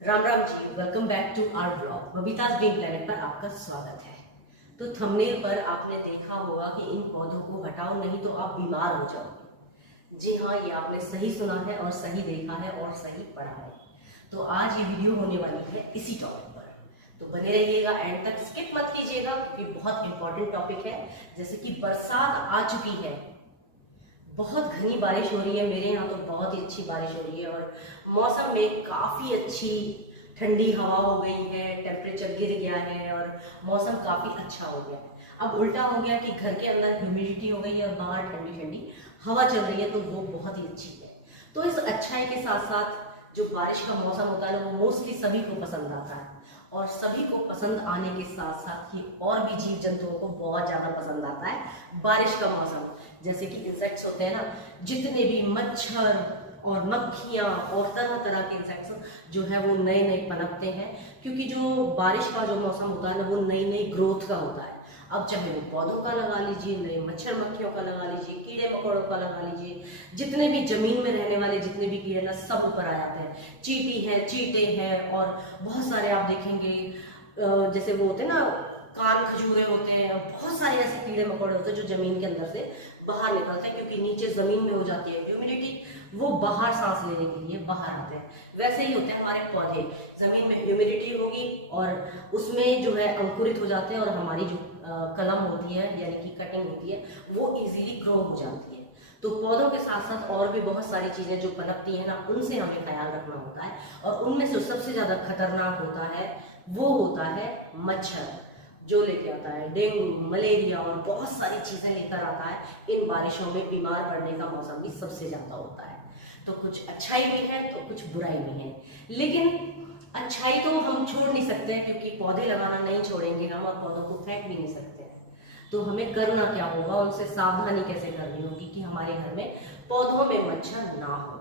Ram Ram ji, welcome back to our blog Babita's green planet पर आपका स्वागत है। तो थंबनेल पर आपने देखा होगा कि इन पौधों को हटाओ नहीं तो आप बीमार हो जाओगे। जी हाँ, ये आपने सही सुना है और सही देखा है और सही पढ़ा है। तो आज ये वीडियो होने वाली है इसी टॉपिक पर, तो बने रहिएगा एंड तक, स्किप मत कीजिएगा क्योंकि बहुत इंपॉर्टेंट टॉपिक है। जैसे कि बरसात आ चुकी है, बहुत घनी बारिश हो रही है, मेरे यहाँ तो बहुत ही अच्छी बारिश हो रही है और मौसम में काफ़ी अच्छी ठंडी हवा हो गई है, टेम्परेचर गिर गया है और मौसम काफ़ी अच्छा हो गया है। अब उल्टा हो गया कि घर के अंदर ह्यूमिडिटी हो गई है और बाहर ठंडी ठंडी हवा चल रही है, तो वो बहुत ही अच्छी है। तो इस अच्छाई के साथ साथ जो बारिश का मौसम होता है वो मोस्टली सभी को पसंद आता है और सभी को पसंद आने के साथ साथ ही और भी जीव जंतुओं को बहुत ज़्यादा पसंद आता है बारिश का मौसम। जैसे कि इंसेक्ट्स होते हैं ना, जितने भी मच्छर और मक्खियाँ और तरह तरह के इंसेक्ट्स जो है वो नए नए पनपते हैं, क्योंकि जो बारिश का जो मौसम होता है ना वो नई नई ग्रोथ का होता है। अब चाहे वो पौधों का लगा लीजिए, नए मच्छर मक्खियों का लगा लीजिए, कीड़े मकोड़ों का लगा लीजिए, जितने भी जमीन में रहने वाले जितने भी कीड़े ना सब ऊपर आ जाते हैं। चींटी है, चींटे हैं और बहुत सारे आप देखेंगे जैसे वो होते हैं ना कान खजूरे होते हैं, बहुत सारे ऐसे कीड़े मकोड़े होते हैं जो जमीन के अंदर से बाहर निकलते हैं, क्योंकि नीचे जमीन में हो जाती है ह्यूमिडिटी, वो बाहर सांस लेने के लिए बाहर आते हैं। वैसे ही होते हैं हमारे पौधे, जमीन में ह्यूमिडिटी होगी और उसमें जो है अंकुरित हो जाते हैं और हमारी जो कलम होती है यानी कि कटिंग होती है वो इजीली ग्रो हो जाती है। तो पौधों के साथ साथ और भी बहुत सारी चीजें जो पनपती है ना, उनसे हमें ख्याल रखना होता है और उनमें से सबसे ज्यादा खतरनाक होता है वो होता है मच्छर, जो लेके आता है डेंगू, मलेरिया और बहुत सारी चीजें लेकर आता है। इन बारिशों में बीमार पड़ने का मौसम भी सबसे ज्यादा होता है। तो कुछ अच्छाई भी है तो कुछ बुराई भी है, लेकिन अच्छाई तो हम छोड़ नहीं सकते हैं क्योंकि पौधे लगाना नहीं छोड़ेंगे हम और पौधों को फेंक भी नहीं सकते हैं। तो हमें करना क्या होगा, उनसे सावधानी कैसे करनी होगी कि हमारे घर में पौधों में मच्छर ना हो,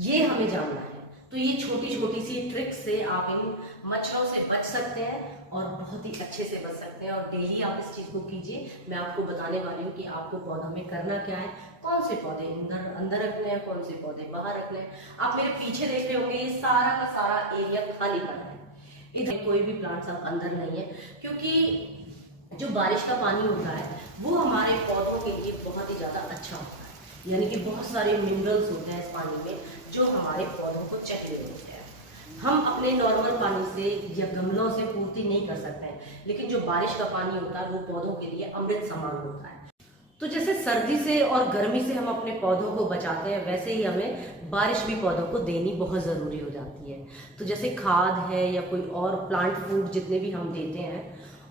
ये हमें जानना है। तो ये छोटी छोटी सी ट्रिक से आप इन मच्छरों से बच सकते हैं और बहुत ही अच्छे से बच सकते हैं और डेली आप इस चीज को कीजिए। मैं आपको बताने वाली हूँ कि आपको पौधों में करना क्या है, कौन से पौधे अंदर अंदर रखने हैं, कौन से पौधे बाहर रखने हैं। आप मेरे पीछे देख रहे होंगे ये सारा का सारा एरिया खाली पड़ा है, इधर कोई भी प्लांट्स अब अंदर नहीं है, क्योंकि जो बारिश का पानी होता है वो हमारे पौधों के लिए बहुत ही ज्यादा अच्छा होता है। यानी कि बहुत सारे मिनरल्स होते हैं इस पानी में जो हमारे पौधों को चाहिए होते हैं। हम अपने नॉर्मल पानी से या गमलों से पूर्ति नहीं कर सकते हैं, लेकिन जो बारिश का पानी होता है वो पौधों के लिए अमृत समान होता है। तो जैसे सर्दी से और गर्मी से हम अपने पौधों को बचाते हैं, वैसे ही हमें बारिश भी पौधों को देनी बहुत ज़रूरी हो जाती है। तो जैसे खाद है या कोई और प्लांट फूड जितने भी हम देते हैं,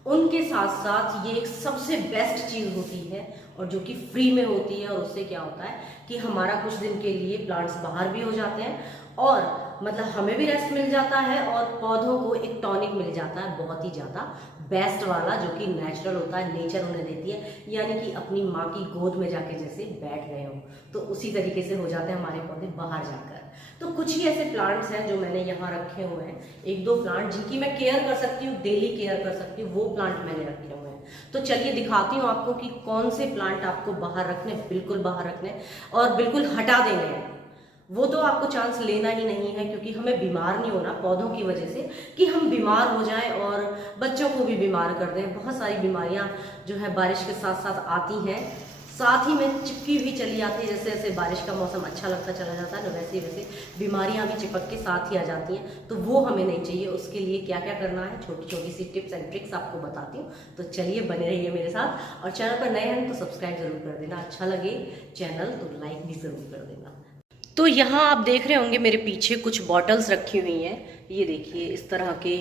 उनके साथ साथ ये एक सबसे बेस्ट चीज़ होती है और जो कि फ्री में होती है। और उससे क्या होता है कि हमारा कुछ दिन के लिए प्लांट्स बाहर भी हो जाते हैं और मतलब हमें भी रेस्ट मिल जाता है और पौधों को एक टॉनिक मिल जाता है बहुत ही ज़्यादा बेस्ट वाला, जो कि नेचुरल होता है, नेचर उन्हें देती है। यानी कि अपनी माँ की गोद में जाके जैसे बैठ गए हो, तो उसी तरीके से हो जाते हैं हमारे पौधे बाहर जाकर। तो कुछ ही ऐसे प्लांट्स हैं जो मैंने यहाँ रखे हुए हैं, एक दो प्लांट जिनकी मैं केयर कर सकती हूँ, डेली केयर कर सकती हूँ, वो प्लांट मैंने रखे हुए हैं। तो चलिए दिखाती हूँ आपको कि कौन से प्लांट आपको बाहर रखने, बिल्कुल बाहर रखने और बिल्कुल हटा देने हैं। वो तो आपको चांस लेना ही नहीं है, क्योंकि हमें बीमार नहीं होना पौधों की वजह से कि हम बीमार हो जाएं और बच्चों को भी बीमार कर दें। बहुत सारी बीमारियां जो है बारिश के साथ साथ आती हैं, साथ ही में चिपकी हुई चली आती है। जैसे जैसे बारिश का मौसम अच्छा लगता चला जाता है ना, वैसे वैसे बीमारियां भी चिपक के साथ ही आ जाती हैं। तो वो हमें नहीं चाहिए। उसके लिए क्या क्या करना है, छोटी छोटी सी टिप्स एंड ट्रिक्स आपको बताती हूँ। तो चलिए बने रहिए मेरे साथ और चैनल पर नए हैं तो सब्सक्राइब जरूर कर देना, अच्छा लगे चैनल तो लाइक भी जरूर कर देना। तो यहाँ आप देख रहे होंगे मेरे पीछे कुछ बॉटल्स रखी हुई हैं। ये देखिए इस तरह के,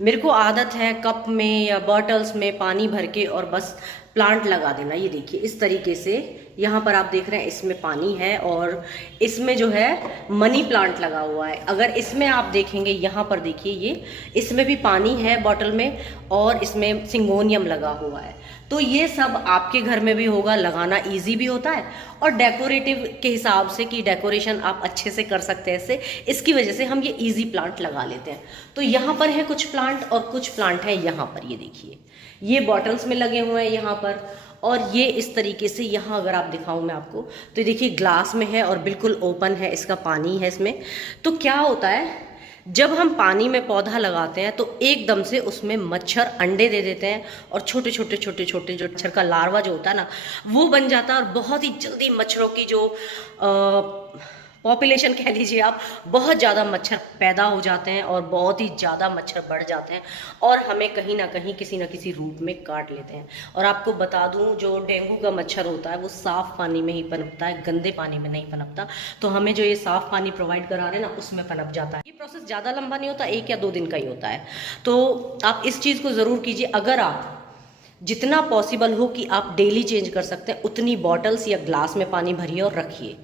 मेरे को आदत है कप में या बॉटल्स में पानी भर के और बस प्लांट लगा देना। ये देखिए इस तरीके से यहाँ पर आप देख रहे हैं इसमें पानी है और इसमें जो है मनी प्लांट लगा हुआ है। अगर इसमें आप देखेंगे यहाँ पर देखिए ये इसमें भी पानी है बॉटल में और इसमें सिंगोनियम लगा हुआ है। तो ये सब आपके घर में भी होगा, लगाना इजी भी होता है और डेकोरेटिव के हिसाब से कि डेकोरेशन आप अच्छे से कर सकते हैं इससे, इसकी वजह से हम ये इजी प्लांट लगा लेते हैं। तो यहाँ पर है कुछ प्लांट और कुछ प्लांट है यहाँ पर, ये देखिए ये बॉटल्स में लगे हुए हैं यहाँ पर। और ये इस तरीके से यहाँ अगर आप दिखाऊं मैं आपको तो देखिए ग्लास में है और बिल्कुल ओपन है, इसका पानी है इसमें। तो क्या होता है जब हम पानी में पौधा लगाते हैं तो एकदम से उसमें मच्छर अंडे दे देते हैं और छोटे छोटे छोटे छोटे जो मच्छर का लार्वा जो होता है ना वो बन जाता है और बहुत ही जल्दी मच्छरों की जो पॉपुलेशन कह लीजिए आप, बहुत ज़्यादा मच्छर पैदा हो जाते हैं और बहुत ही ज़्यादा मच्छर बढ़ जाते हैं और हमें कहीं ना कहीं किसी ना किसी रूप में काट लेते हैं। और आपको बता दूं, जो डेंगू का मच्छर होता है वो साफ़ पानी में ही पनपता है, गंदे पानी में नहीं पनपता। तो हमें जो ये साफ़ पानी प्रोवाइड करा रहे हैं ना उसमें पनप जाता है। ये प्रोसेस ज़्यादा लंबा नहीं होता, 1 या 2 दिन का ही होता है। तो आप इस चीज़ को ज़रूर कीजिए। अगर आप जितना पॉसिबल हो कि आप डेली चेंज कर सकते हैं उतनी बॉटल्स या ग्लास में पानी भरिए और रखिए।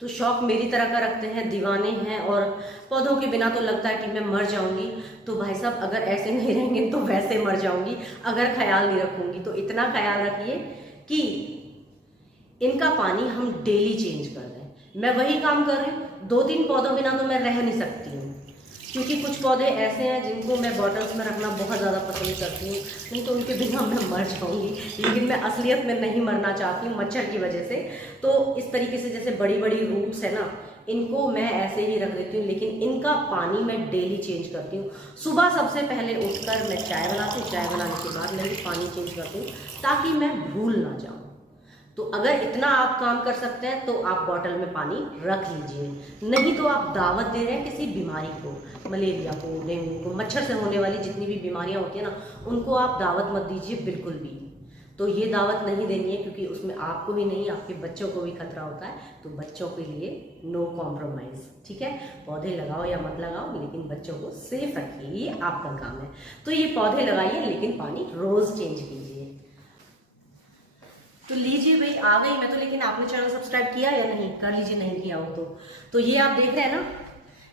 तो शौक मेरी तरह का रखते हैं, दीवाने हैं और पौधों के बिना तो लगता है कि मैं मर जाऊंगी। तो भाई साहब अगर ऐसे नहीं रहेंगे तो वैसे मर जाऊंगी अगर ख्याल नहीं रखूंगी। तो इतना ख्याल रखिए कि इनका पानी हम डेली चेंज कर रहे हैं। मैं वही काम कर रही हूँ, 2-3 पौधों बिना तो मैं रह नहीं सकती हूँ, क्योंकि कुछ पौधे ऐसे हैं जिनको मैं बॉटल्स में रखना बहुत ज़्यादा पसंद करती हूँ, नहीं तो उनके बिना मैं मर जाऊँगी। लेकिन मैं असलियत में नहीं मरना चाहती हूँ मच्छर की वजह से। तो इस तरीके से जैसे बड़ी बड़ी रूट्स है ना, इनको मैं ऐसे ही रख देती हूँ, लेकिन इनका पानी मैं डेली चेंज करती हूँ। सुबह सबसे पहले उठकर मैं चाय बनाती हूँ, चाय बनाने के बाद मैं पानी चेंज करती हूँ ताकि मैं भूल ना जाऊँ। तो अगर इतना आप काम कर सकते हैं तो आप बॉटल में पानी रख लीजिए, नहीं तो आप दावत दे रहे हैं किसी बीमारी को, मलेरिया को, डेंगू को, मच्छर से होने वाली जितनी भी बीमारियां होती है ना उनको आप दावत मत दीजिए बिल्कुल भी। तो ये दावत नहीं देनी है, क्योंकि उसमें आपको भी नहीं आपके बच्चों को भी खतरा होता है। तो बच्चों के लिए नो कॉम्प्रोमाइज़, ठीक है। पौधे लगाओ या मत लगाओ, लेकिन बच्चों को सेफ रखिए, ये आपका काम है। तो ये पौधे लगाइए लेकिन पानी रोज़ चेंज कीजिए। तो लीजिए भाई, आ गई मैं तो। लेकिन आपने चैनल सब्सक्राइब किया या नहीं? कर लीजिए, नहीं किया हो तो ये आप देख रहे हैं ना,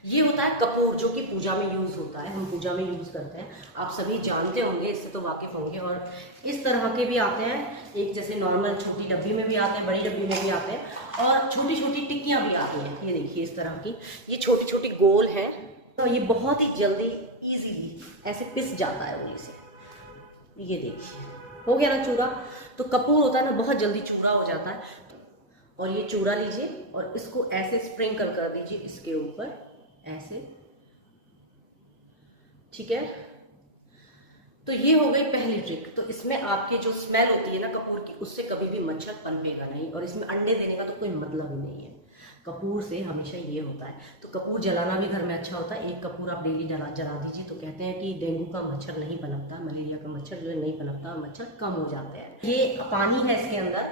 ये होता है कपूर, जो कि पूजा में यूज होता है, हम पूजा में यूज करते हैं। आप सभी जानते होंगे, इससे तो वाकिफ होंगे। और इस तरह के भी आते हैं, एक जैसे नॉर्मल छोटी डब्बी में भी आते हैं, बड़ी डब्बी में भी आते हैं, और छोटी छोटी टिक्कियां भी आती हैं। ये देखिए इस तरह की, ये छोटी छोटी गोल हैं। तो ये बहुत ही जल्दी इजीली ऐसे पिस जाता है उंगली से। ये देखिए हो गया ना चूरा। तो कपूर होता है ना, बहुत जल्दी चूरा हो जाता है। और ये चूरा लीजिए और इसको ऐसे स्प्रिंकल कर दीजिए इसके ऊपर, ऐसे, ठीक है। तो ये हो गई पहली ट्रिक। तो इसमें आपकी जो स्मेल होती है ना कपूर की, उससे कभी भी मच्छर पनपेगा नहीं, और इसमें अंडे देने का तो कोई मतलब ही नहीं है। कपूर से हमेशा ये होता है। तो कपूर जलाना भी घर में अच्छा होता है। 1 कपूर आप डेली जला दीजिए। तो कहते हैं कि डेंगू का मच्छर नहीं पनपता, मलेरिया का मच्छर जो है नहीं पनपता, मच्छर कम हो जाते हैं। ये पानी है इसके अंदर,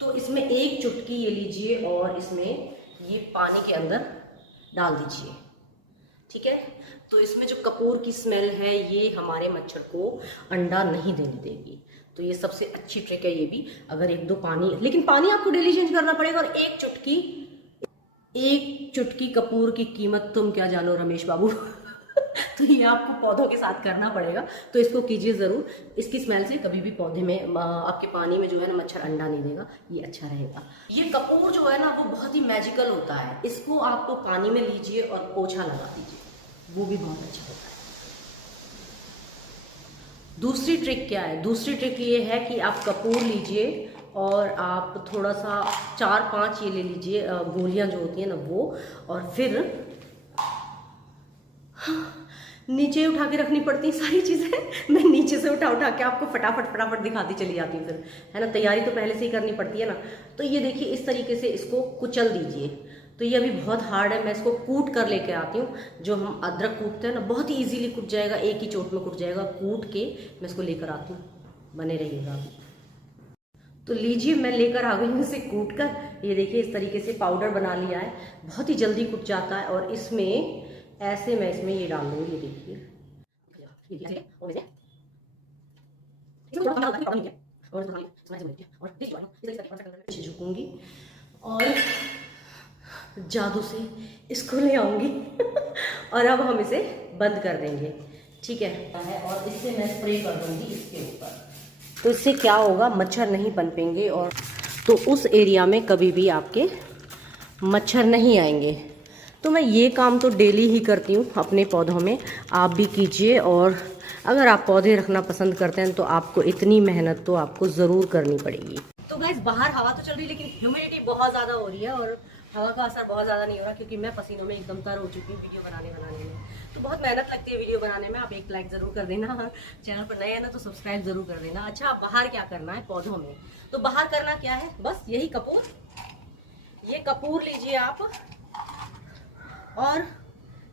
तो इसमें 1 चुटकी ये लीजिए और इसमें ये पानी के अंदर डाल दीजिए, ठीक है। तो इसमें जो कपूर की स्मेल है ये हमारे मच्छर को अंडा नहीं देने देगी। तो ये सबसे अच्छी ट्रिक है ये भी। अगर 1-2 पानी, लेकिन पानी आपको डेली चेंज करना पड़ेगा। और 1 चुटकी कपूर की कीमत तुम क्या जानो रमेश बाबू। तो ये आपको पौधों के साथ करना पड़ेगा। तो इसको कीजिए ज़रूर। इसकी स्मेल से कभी भी पौधे में, आपके पानी में जो है ना मच्छर अंडा नहीं देगा, ये अच्छा रहेगा। ये कपूर जो है ना वो बहुत ही मैजिकल होता है। इसको आपको पानी में लीजिए और पोछा लगा दीजिए, वो भी बहुत अच्छा होता है। दूसरी ट्रिक क्या है? दूसरी ट्रिक ये है कि आप कपूर लीजिए और आप थोड़ा सा 4-5 ये ले लीजिए गोलियां जो होती हैं ना वो, और फिर नीचे उठा के रखनी पड़ती हैं सारी चीज़ें। मैं नीचे से उठा के आपको फटाफट दिखाती चली जाती हूँ फिर, है ना। तैयारी तो पहले से ही करनी पड़ती है ना। तो ये देखिए इस तरीके से इसको कुचल दीजिए। तो ये अभी बहुत हार्ड है, मैं इसको कूट कर लेके आती हूँ। जो हम अदरक कूटते हैं ना, बहुत ही ईजिली कूट जाएगा, एक ही चोट में कूट जाएगा। कूट के मैं इसको लेकर आती हूँ, बने रहिएगा अभी। तो लीजिए मैं लेकर आ गई हूँ इसे कूट कर। ये देखिए इस तरीके से पाउडर बना लिया है, बहुत ही जल्दी कुट जाता है। और इसमें ऐसे मैं इसमें ये डाल दूँगी, ये देखिए झुकूंगी और जादू से इसको ले आऊंगी। और अब हम इसे बंद कर देंगे, ठीक है। और इससे मैं स्प्रे कर दूंगी इसके ऊपर। तो इससे क्या होगा, मच्छर नहीं पनपेंगे और तो उस एरिया में कभी भी आपके मच्छर नहीं आएंगे। तो मैं ये काम तो डेली ही करती हूँ अपने पौधों में, आप भी कीजिए। और अगर आप पौधे रखना पसंद करते हैं तो आपको इतनी मेहनत तो आपको ज़रूर करनी पड़ेगी। तो गाइस बाहर हवा तो चल रही है, लेकिन ह्यूमिडिटी बहुत ज़्यादा हो रही है और हवा का असर बहुत ज़्यादा नहीं हो रहा, क्योंकि मैं पसीनों में एकदम तर हो चुकी हूँ वीडियो बनाने में। बहुत मेहनत लगती है वीडियो बनाने में। आप एक लाइक जरूर कर देना, चैनल पर नए हैं ना तो सब्सक्राइब जरूर कर देना। अच्छा, बाहर क्या करना है पौधों में, तो बाहर करना क्या है, बस यही कपूर, ये कपूर लीजिए आप, और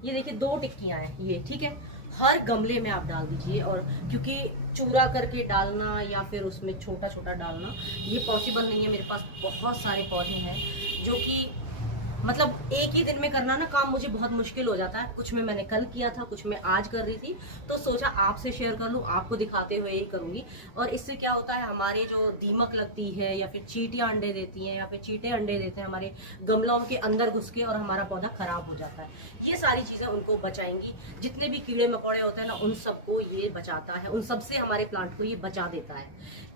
ये देखिए 2 टिक्कियां हैं ये, ठीक है। हर गमले में आप डाल दीजिए, और क्योंकि चूरा करके डालना या फिर उसमें छोटा छोटा डालना ये पॉसिबल नहीं है। मेरे पास बहुत सारे पौधे हैं जो कि मतलब एक ही दिन में करना ना काम मुझे बहुत मुश्किल हो जाता है। कुछ में मैंने कल किया था, कुछ में आज कर रही थी, तो सोचा आपसे शेयर कर लूं, आपको दिखाते हुए ही करूंगी। और इससे क्या होता है, हमारे जो दीमक लगती है या फिर चींटियां अंडे देती हैं या फिर चींटे अंडे देते हैं हमारे गमलों के अंदर घुस के, और हमारा पौधा खराब हो जाता है। ये सारी चीजें उनको बचाएंगी। जितने भी कीड़े मकोड़े होते हैं ना, उन सबको ये बचाता है, उन सबसे हमारे प्लांट को ये बचा देता है।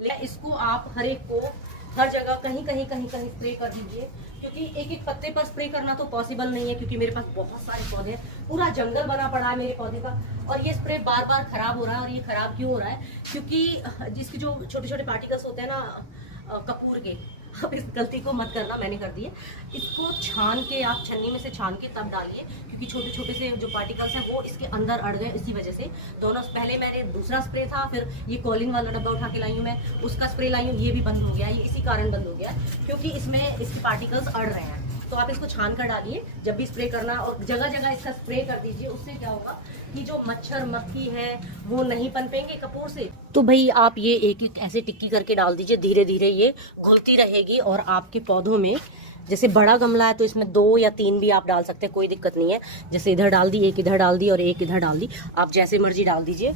लेकिन इसको आप हर एक को हर जगह कहीं कहीं कहीं कहीं स्प्रे कर दीजिए, क्योंकि एक एक पत्ते पर स्प्रे करना तो पॉसिबल नहीं है, क्योंकि मेरे पास बहुत सारे पौधे हैं, पूरा जंगल बना पड़ा है मेरे पौधे का। और ये स्प्रे बार बार खराब हो रहा है। और ये खराब क्यों हो रहा है, क्योंकि जिसके जो छोटे छोटे पार्टिकल्स होते हैं ना कपूर के, अब इस गलती को मत करना, मैंने कर दी है। इसको छान के, आप छन्नी में से छान के तब डालिए, क्योंकि छोटे छोटे से जो पार्टिकल्स हैं वो इसके अंदर अड़ गए, इसी वजह से दोनों। पहले मैंने दूसरा स्प्रे था, फिर ये कॉलिन वाला डब्बा उठा के लाई हूँ मैं, उसका स्प्रे लाई हूँ, ये भी बंद हो गया। ये इसी कारण बंद हो गया क्योंकि इसमें इसके पार्टिकल्स अड़ रहे हैं। तो आप इसको छान कर डालिए जब भी स्प्रे करना, और जगह जगह इसका स्प्रे कर दीजिए। उससे क्या होगा कि जो मच्छर मक्खी है वो नहीं पनपेंगे कपूर से। तो भाई आप ये एक एक ऐसे टिक्की करके डाल दीजिए, धीरे धीरे ये घुलती रहेगी। और आपके पौधों में, जैसे बड़ा गमला है तो इसमें 2 या 3 भी आप डाल सकते हैं, कोई दिक्कत नहीं है। जैसे इधर डाल दी, एक इधर डाल दी और एक इधर डाल दी, आप जैसे मर्जी डाल दीजिए।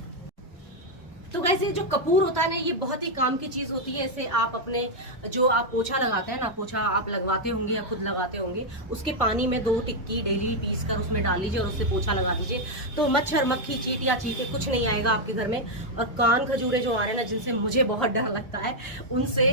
तो वैसे जो कपूर होता है ना, ये बहुत ही काम की चीज होती है। इसे आप अपने जो आप पोछा लगाते हैं ना, पोछा आप लगवाते होंगे या खुद लगाते होंगे, उसके पानी में 2 टिक्की डेली पीस कर उसमें डाल लीजिए और उससे पोछा लगा दीजिए। तो मच्छर मक्खी चींटियां चींटे कुछ नहीं आएगा आपके घर में। और कान खजूरे जो आ रहे हैं ना, जिनसे मुझे बहुत डर लगता है, उनसे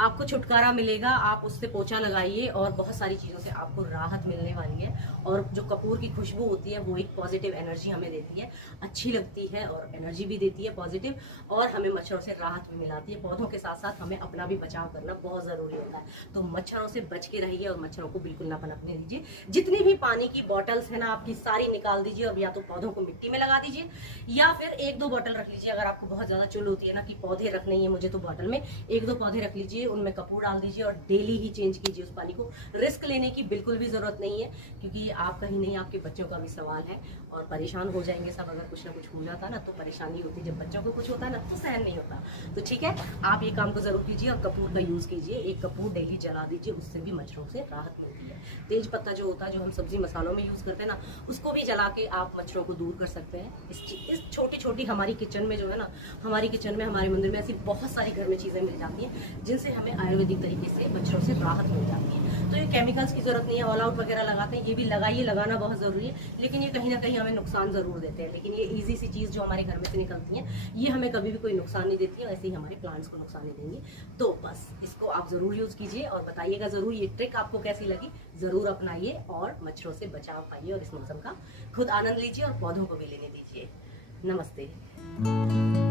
आपको छुटकारा मिलेगा। आप उससे पोछा लगाइए और बहुत सारी चीजों से आपको राहत मिलने वाली है। और जो कपूर की खुशबू होती है वो एक पॉजिटिव एनर्जी हमें देती है, अच्छी लगती है और एनर्जी भी देती है पॉजिटिव, और हमें मच्छरों से राहत भी मिलाती है। पौधों के साथ साथ हमें अपना भी बचाव करना बहुत जरूरी होता है। तो मच्छरों से बच के रहिए और मच्छरों को बिल्कुल ना पनपने दीजिए। जितनी भी पानी की बॉटल्स है ना आपकी, सारी निकाल दीजिए और या तो पौधों को मिट्टी में लगा दीजिए, या फिर 1-2 बॉटल रख लीजिए। अगर आपको बहुत ज्यादा चुल होती है ना कि पौधे रखने हैं मुझे, तो बॉटल में 1-2 पौधे रख लीजिए, उनमें कपूर डाल दीजिए और डेली ही चेंज कीजिए उस पानी को। रिस्क लेने की बिल्कुल भी जरूरत नहीं है, क्योंकि आपका ही नहीं, आपके बच्चों का भी सवाल है और परेशान हो जाएंगे सब अगर कुछ ना कुछ हो जाता ना। तो परेशानी होती है, जब बच्चों को कुछ होता है ना तो सहन नहीं होता। तो ठीक है, आप ये काम को जरूर कीजिए और कपूर का यूज कीजिए। एक कपूर डेली जला दीजिए, उससे भी मच्छरों से राहत मिलती है। तेज पत्ता जो होता है, जो हम सब्जी मसालों में यूज करते हैं ना, उसको भी जला के आप मच्छरों को दूर कर सकते हैं। इस छोटी छोटी हमारी किचन में जो है ना, हमारी किचन में, हमारे मंदिर में ऐसी बहुत सारी घर में चीजें मिल जाती हैं जिनसे हमें आयुर्वेदिक तरीके से मच्छरों से राहत मिल जाती है। तो ये केमिकल्स की जरूरत नहीं है। ऑल आउट वगैरह लगाते हैं, ये भी लगाइए, लगाना बहुत जरूरी है, लेकिन ये कहीं ना कहीं हमें नुकसान जरूर देते हैं। लेकिन ये ईजी सी चीज जो हमारे घर में से निकलती है, ये हमें कभी भी कोई नुकसान नहीं देती है, वैसे ही हमारे प्लांट्स को नुकसान नहीं देंगे। तो बस इसको आप जरूर यूज कीजिए और बताइएगा जरूर ये ट्रिक आपको कैसी लगी। जरूर अपनाइए और मच्छरों से बचाव पाइए और इस मौसम का खुद आनंद लीजिए और पौधों को भी लेने दीजिए। नमस्ते।